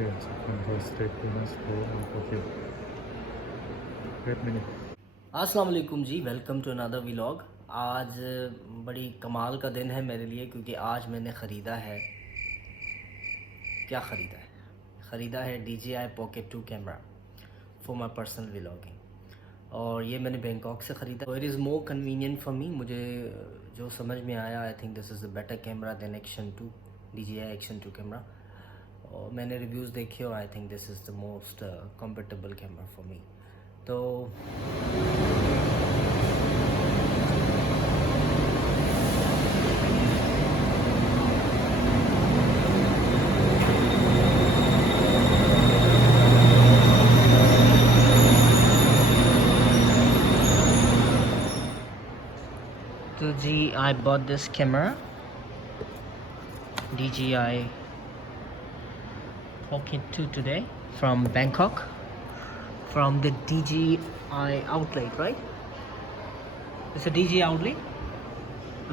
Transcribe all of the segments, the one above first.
Confidence, control stateliness, flow and pocket. Wait a minute. अस्सलाम वालेकुम जी, welcome to another vlog. आज बड़ी कमाल का दिन है मेरे लिए क्योंकि आज मैंने ख़रीदा है, क्या ख़रीदा है DJI Pocket 2 camera for my personal vlogging. और ये मैंने बैंकॉक से ख़रीदा। तो it is more convenient for me. मुझे जो समझ में आया, I think this is the better camera than action 2, DJI action 2 camera. और मैंने रिव्यूज़ देखे और I think this is the most comfortable camera for me. तो जी, I bought this camera, DJI Pocket 2 today from Bangkok, from the DJI outlet, right? It's a DJI outlet?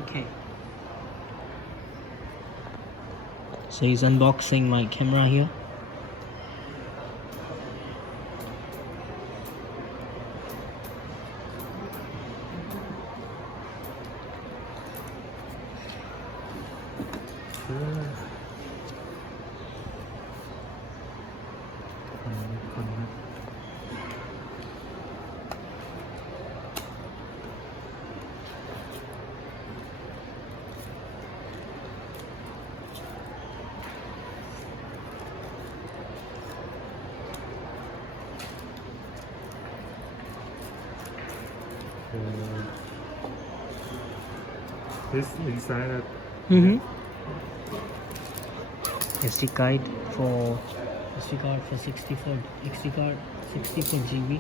Okay. So he's unboxing my camera here. This inside that SD card for 64 GB.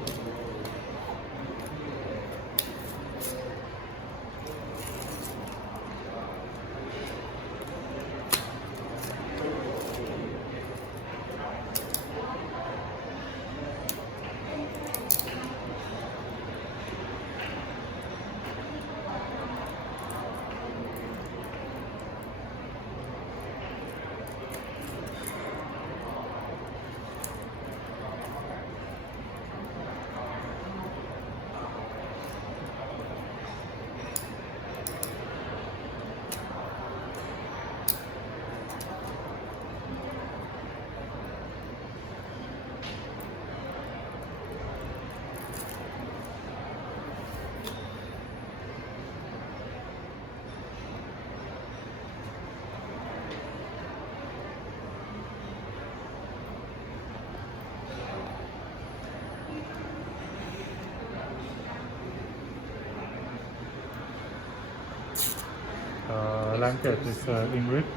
Blanket is English.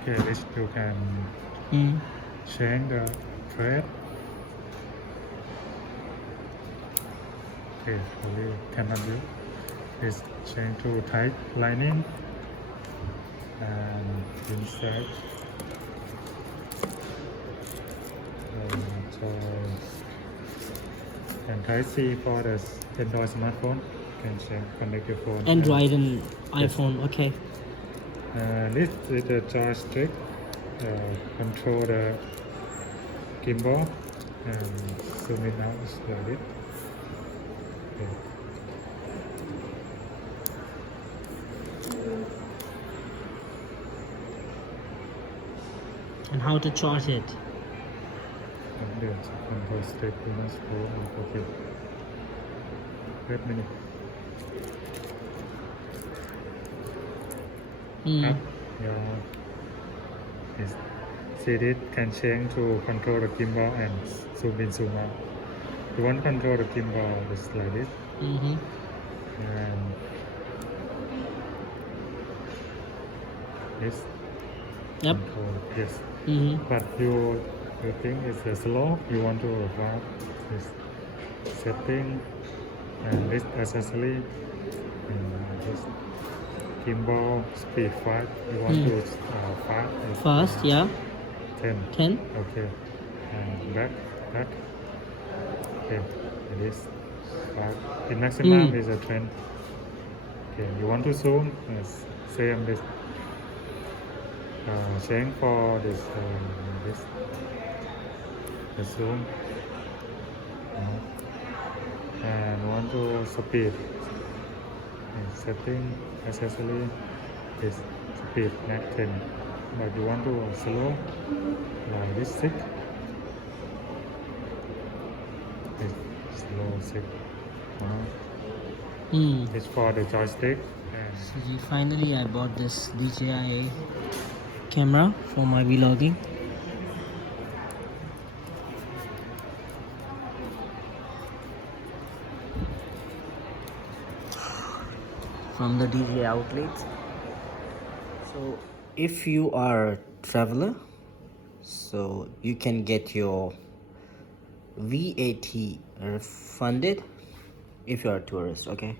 Okay, this you can change the thread. Okay, only cannot do. This change to tight lining and inside. And Type C for the Android smartphone. You can connect your phone. Android and iPhone, yes. Okay. This is the joystick. Control the gimbal and zoom it out slowly. Okay. And how to charge it? Control stateliness, flow and pocket. Wait a minute. Up your see it can change to control the gimbal and zoom in, zoom out. You want to control the gimbal just like this. And this. Yep. Control, yes. But you think it's slow, you want to have this setting and this accessory and this gimbal speed 5, you want to fast, yeah, 10. Okay, and back, okay, it is 5, the maximum is a 10. Okay, you want to zoom, yes, same this change for this the zoom, and want to speed setting accessory is speed max 10, but you want to slow like this 6 is slow 6. It's for the joystick. And So finally I bought this DJI camera for my vlogging. From the DJI outlets. So if you are a traveler, so you can get your VAT refunded if you are a tourist, okay?